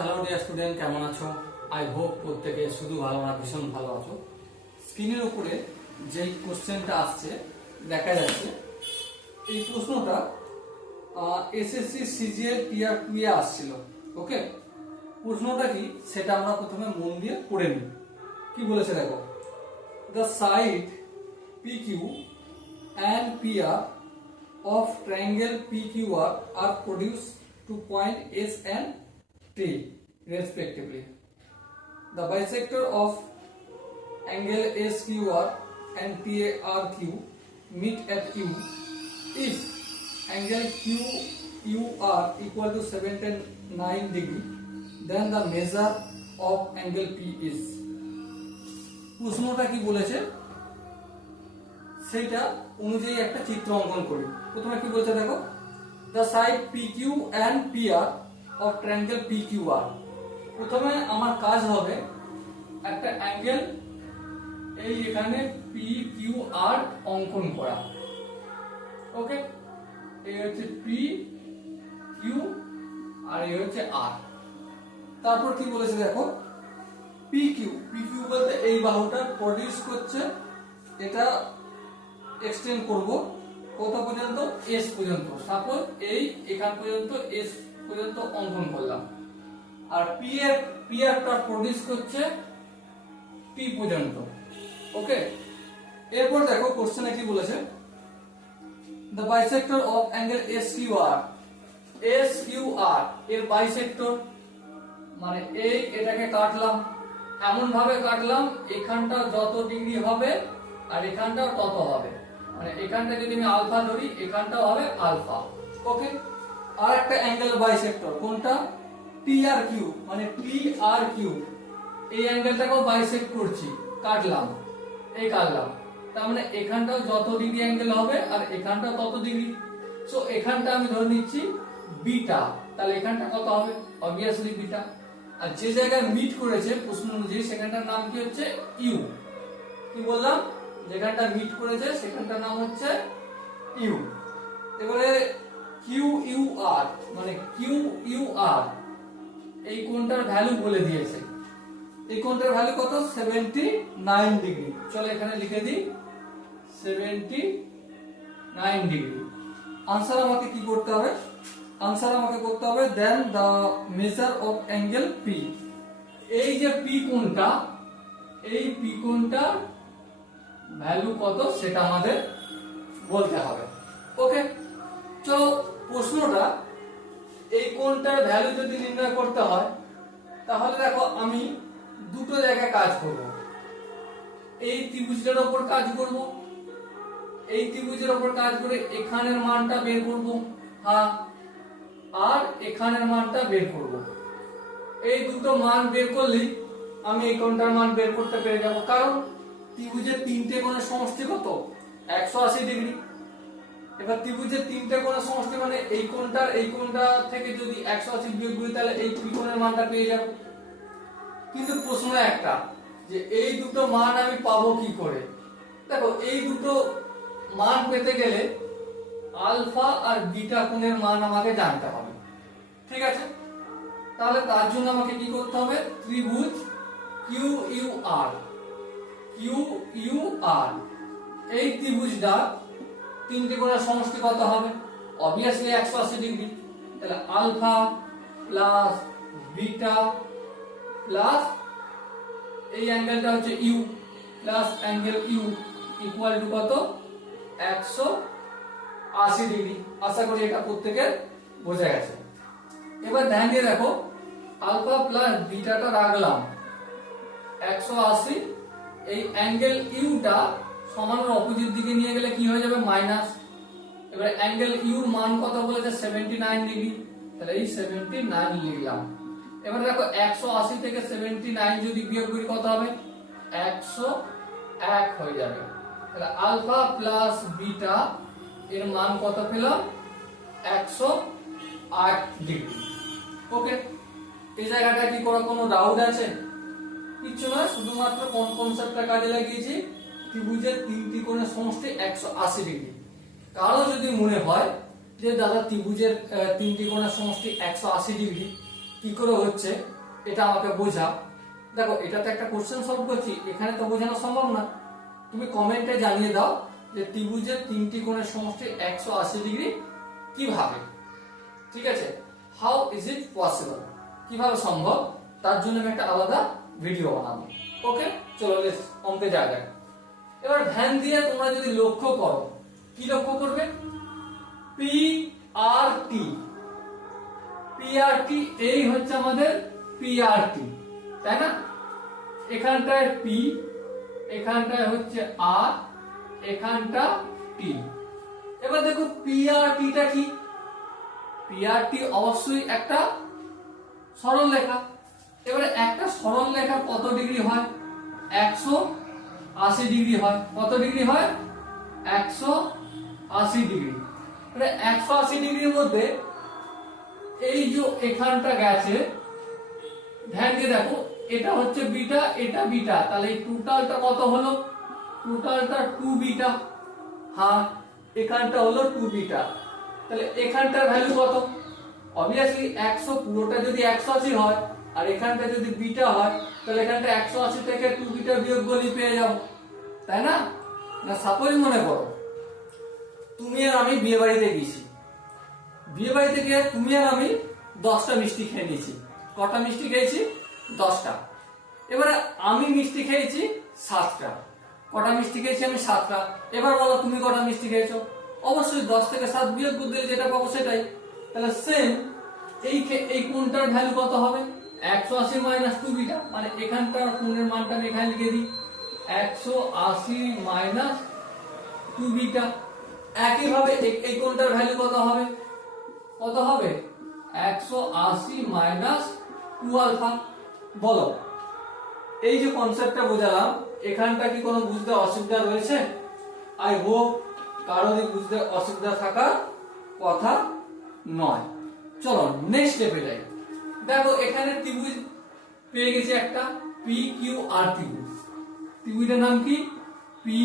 Hello dear student, কেমন আছো? I hope প্রত্যেকে শুধু ভালো না, ভীষণ ভালো আছো। স্ক্রিনের উপরে যেই কোশ্চেনটা আসছে দেখা যাচ্ছে, এই প্রশ্নটা এসএসসি সিজিএল টিআর 2 এ আসছিল। ওকে, প্রশ্নটা কি সেটা আমরা প্রথমে মন দিয়ে পড়ে নিই। কি বলেছে দেখো, the side PQ and PR of triangle PQR are produced to point S and T respectively. The bisector of angle SQR and TARQ meet at Q. If angle QUR equal to 79 degree, then the measure of angle P is. প্রশ্নটা কি বলেছে সেটা অনুযায়ী একটা চিত্র অঙ্কন করি। প্রথমে কি বলছে দেখো, the side PQ and PR of triangle PQR। প্রথমে আমার কাজ হবে একটা অ্যাঙ্গেল এই এখানে PQR অঙ্কন করা। ওকে, এই হচ্ছে PQ আর এই হচ্ছে R। তারপর কি বলেছে দেখো, PQ বলতে এই বাহুটা প্রডিউস করছে, এটা এক্সটেন্ড করব কত পর্যন্ত? S পর্যন্ত। সাপোজ এই এখান পর্যন্ত S পর্যন্ত অঙ্কন করলাম, আর পিআরটা প্রডিউস করছে T পর্যন্ত। ওকে, এরপর দেখো কোশ্চেনে কি বলেছে, the bisector of angle SQR এর বাইসেক্টর মানে এটাকে কাটলাম, এমন ভাবে কাটলাম এখানটা যত ডিগ্রি হবে আর এখানটাও তত হবে, মানে এখানটা যদি আমি আলফা ধরি এখানটাও হবে আলফা। ওকে, আর একটা অ্যাঙ্গেল বাইসেক্টর কোনটা? TRQ, মানে TRQ এই অ্যাঙ্গেলটাকেও বাইসেক্ট করছি, কাটলাম, এই কাটলাম, তার মানে এখানটাও যত ডিগ্রি অ্যাঙ্গেল হবে আর এখানটাও তত ডিগ্রি। সো এখানটা আমি ধরে নিচ্ছি বিটা, তাহলে এখানটা কত হবে? Obviously beta. আর যে জায়গায় মিট করেছে প্রশ্ন অনুযায়ী সেখানটার নাম কি হচ্ছে? ইউ। কি বললাম? যেখানটা মিট করেছে সেখানটার নাম হচ্ছে ইউ। এবারে QUR, মানে QUR এই কোণটার ভ্যালু বলে দিয়েছে। এই কোণটার ভ্যালু কত? 79 ডিগ্রি। চলো এখানে লিখে দিই 79 ডিগ্রি। আনসার আমাকে কি করতে হবে? আনসার আমাকে করতে হবে then the measure of angle P। এই যে P কোণটা, এই P কোণটার ভ্যালু কত সেটা আমাদের বলতে হবে। ওকে, তো প্রশ্নটা এই কোণটার ভ্যালু যদি নির্ণয় করতে হয় তাহলে দেখো আমি দুটো জায়গায় কাজ করব। এই ত্রিভুজটার উপর কাজ করব, এই ত্রিভুজের উপর কাজ করে এখানের মানটা বের করব, হ্যাঁ, আর এখানের মানটা বের করব। এই দুটো মান বের করলেই আমি এই কোণটার মান বের করতে পেরে যাব, কারণ ত্রিভুজের তিনটে কোণের সমষ্টি কত? 180 ডিগ্রি। এবার ত্রিভুজের তিনটে কোণের সমষ্টি মানে এই কোণটা থেকে যদি 180 বিয়োগ করি তাহলে এই ত্রিকোণের মানটা পেয়ে যাব। কিন্তু প্রশ্ন একটা, যে এই দুটো মান আমি পাবো কি করে? দেখো, এই দুটো মান পেতে গেলে আলফা আর বিটা কোণের মান আমাকে জানতে হবে। ঠিক আছে, তাহলে তার জন্য আমাকে কি করতে হবে? ত্রিভুজ QUR এই ত্রিভুজটা তিনটে কোণের সমষ্টি কত হবে? Obviously 180 degree. তাহলে আলফা প্লাস বিটা প্লাস এই অ্যাঙ্গেলটা হচ্ছে U plus angle U equal to কত? 180 ডিগ্রি। আশা করি এটা প্রত্যেকের বোঝা গেছে। এবার ধ্যান দিয়ে দেখো, আলফা প্লাস বিটাটা রাখলাম 180, এই অ্যাঙ্গেল ইউটা সমানের অপোজিট দিকে নিয়ে গেলে কি হয়ে যাবে? মাইনাস। এবার অ্যাঙ্গেল ইউর মান কত বলেছে? 79 ডিগ্রি, তাহলে এই 79 লিখলাম। এবার দেখো 180 থেকে 79 যদি বিয়োগ করি কত হবে? 101 হয়ে যাবে। তাহলে আলফা প্লাস বিটা এর মান কত পেলাম? 108 ডিগ্রি। ওকে, এই জায়গাটা কি কোনো ডাউট আছে? কিছু না, শুধুমাত্র কোন কনসেপ্টটা কাজে লাগিয়েছি, ত্রিভুজের তিনটি কোণের সমষ্টি 180 ডিগ্রি। কারো যদি মনে হয় যে দাদা ত্রিভুজের তিনটি কোণের সমষ্টি 180 ডিগ্রি, কি করে হচ্ছে এটা আমাকে বোঝাও। দেখো এটা তো একটা কোশ্চেন সলভ করছি, এখানে তো বোঝানো সম্ভব না। তুমি কমেন্টে জানিয়ে দাও যে ত্রিভুজের তিনটি কোণের সমষ্টি 180 ডিগ্রি কিভাবে, ঠিক আছে? হাউ ইজ ইট পসিবল, কিভাবে সম্ভব, তার জন্য আমি একটা আলাদা ভিডিও বানাবো। ওকে, চলো লেটস অঙ্কে যাওয়া যাক। এবার ধ্যান দিয়ে তোমরা যদি লক্ষ্য করো, কি লক্ষ্য করবে? পি আর টি, পি আর টি, এই হচ্ছে আমাদের পি আর টি, তাই না? এখানটায় পি, এখানটায় হচ্ছে আর, এখানটা টি। এবার দেখো পি আর টিটা কি? পি আর টি অবশ্যই একটা সরল রেখা। এবারে একটা সরল রেখার কত ডিগ্রি হয়? 180 ডিগ্রি হয়। কত ডিগ্রি হয়? 180 ডিগ্রি। মানে 180 ডিগ্রির মধ্যে এই যে এখানটা গেছে, ধ্যান দিয়ে দেখো, এটা হচ্ছে বিটা, এটা বিটা, তাহলে এই টোটালটা কত হলো? টোটালটা 2 বিটা। হ্যাঁ, এখানটা হলো 2 বিটা, তাহলে এখানটার ভ্যালু কত? অবভিয়াসলি 100, পুরোটা যদি 180 হয় আর এখানটা যদি বিটা হয়, তাহলে এখানটা 180 থেকে 2 বিটা বিয়োগ করলে পেয়ে যাব, তাই না? না সাপোজ মনে করো তুমি আর আমি বিয়ে বাড়িতে গেছি, বিয়ে বাড়িতে গিয়ে তুমি আর আমি 10টা মিষ্টি খেয়ে নিয়েছি। কটা মিষ্টি খেয়েছি? 10টা। এবারে আমি মিষ্টি খেয়েছি 7টা। কটা মিষ্টি খেয়েছি আমি? 7টা। এবার বলো তুমি কটা মিষ্টি খেয়েছো? অবশ্যই 10 থেকে 7 বিয়োগ করে দিলে যেটা পাবো সেটাই। তাহলে সেম এই কোণটার ভ্যালু কত হবে? 180 মাইনাস 2 বিটা, মানে এখানটার কোণের মানটা আমি এখানে লিখে দিই, 180 মাইনাস 2 বিটা। একইভাবে এই কোণটার ভ্যালু কত হবে? কত হবে? 180 মাইনাস 2 আলফা। বলো, এই যে কনসেপ্টটা বোঝালাম, এখানটা কি কোনো বুঝতে অসুবিধা রয়েছে? আই হোপ কারোরই বুঝতে অসুবিধা থাকার কথা নয়। চলো নেক্সট স্টেপে যাই। দেখো এখানে ত্রিভুজ পেয়ে গেছি একটা, পি কিউ আর ত্রিভুজ। ত্রিভুজের নাম কি? P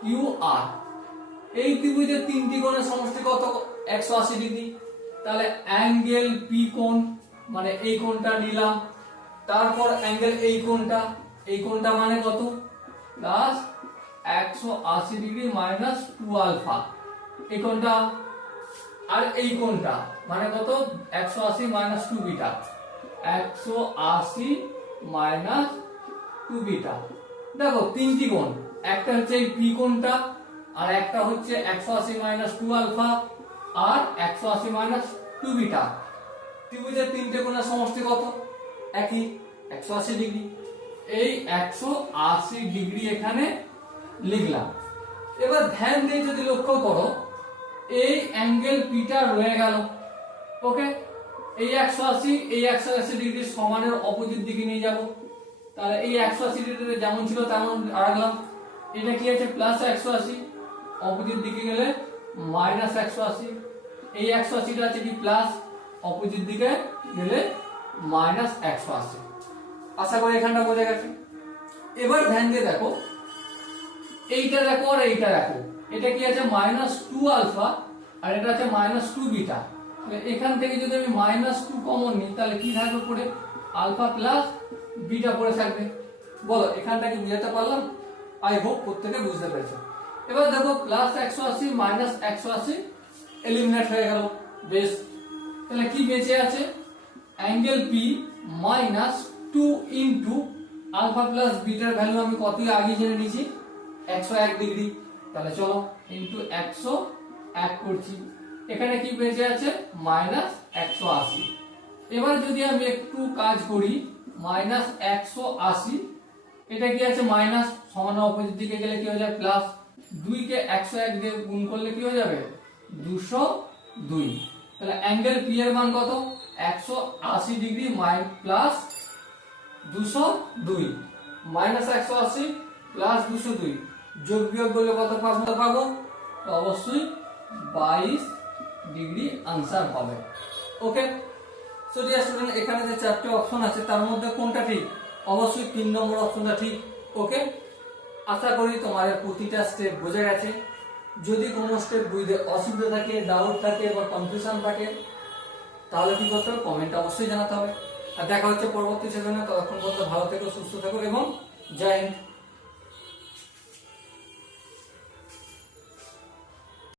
Q R. এই ত্রিভুজের তিনটি কোণের সমষ্টি কত? 180 ডিগ্রি। তাহলে অ্যাঙ্গেল পি কোণ, মানে এই কোণটা নিলাম, তারপর অ্যাঙ্গেল এই কোণটা মানে কত? প্লাস 180 ডিগ্রি মাইনাস 2 আলফা, এই কোণটা। আর এই কোণটা মানে কত? 180 মাইনাস 2 বিটা, 180 মাইনাস 2 বিটা। দেখো তিনটি কোণ, একটা হচ্ছে এই পি কোণটা, আর একটা হচ্ছে 180 মাইনাস 2 আলফা, আর 180 মাইনাস 2 বিটা। ত্রিভুজের তিনটে কোণের সমষ্টি কত? একই, 180 ডিগ্রি। এই 180 ডিগ্রি এখানে লিখলাম। এবার ধ্যান দিয়ে যদি লক্ষ্য করো, এই অ্যাঙ্গেল পিটা রয়ে গেল। ওকে, এই 180 এই 180 ডিগ্রি সমানের অপোজিট দিকে নিয়ে যাব। তাহলে এই 180 ডিগ্রি যেমন ছিল তেমন রাখলাম। এটা কি আছে? প্লাস 180, অপোজিট দিকে গেলে মাইনাস 180। এই 180টা আছে কি? প্লাস, অপোজিট দিকে গেলে মাইনাস 180। আশা করি এখানটা বোঝা গেছে। এবার ধ্যান দিয়ে দেখো, এইটা দেখো আর এইটা দেখো, এটা কি আছে? মাইনাস 2 আলফা, আর এটা আছে মাইনাস 2 বিটা। এখান থেকে যদি আমি মাইনাস 2 কমন নিই, তাহলে কি থাকবে পড়ে? আলফা প্লাস বিটা পড়ে থাকবে। বলো এখানটা কি বুঝাতে পারলাম? আই হোপ প্রত্যেকে বুঝতে পেরেছো। এবার দেখো প্লাস 180 মাইনাস 180 এলিমিনেট হয়ে গেল। বেশ, তাহলে কি বেঁচে আছে? Angle P minus 2 into alpha plus বিটার ভ্যালু আমি কত আগে জেনে নিয়েছি? 101 ডিগ্রি। তাহলে চলো ইনটু 101 করছি। এখানে কি বেঁচে আছে? মাইনাস 180। এবার যদি আমি একটু কাজ করি, মাইনাস 180, এটা কি আছে? মাইনাস, সমান অপোজিট দিকে গেলে কি হয়ে যাবে? প্লাস। 2 কে 101 দিয়ে গুণ করলে কি হয়ে যাবে? 202। তাহলে অ্যাঙ্গেল পি এর মান কত? 180 ডিগ্রি প্লাস 202, মাইনাস 180 প্লাস 202, যোগ বিয়োগ করলে কত পাবো? তো অবশ্যই 22 ডিগ্রি आंसर হবে। ওকে, সো ডিয়ার স্টুডেন্ট, এখানে যে চারটি অপশন আছে তার মধ্যে কোনটা ঠিক? অবশ্যই 3 নম্বর অপশনটা ঠিক। ওকে, আশা করি তোমাদের প্রতিটা স্টেপ বোঝা গেছে। যদি কোনো স্টেপ বুঝতে অসুবিধা থাকে, ডাউট থাকে বা কনফিউশন থাকে, তাহলে কি করতে হবে, কমেন্ট অবশ্যই জানাতে হবে। আর দেখা হচ্ছে পরবর্তী সেশনে, ততক্ষণ পর্যন্ত ভালো থেকো, সুস্থ থেকো এবং জয় হিন্দ।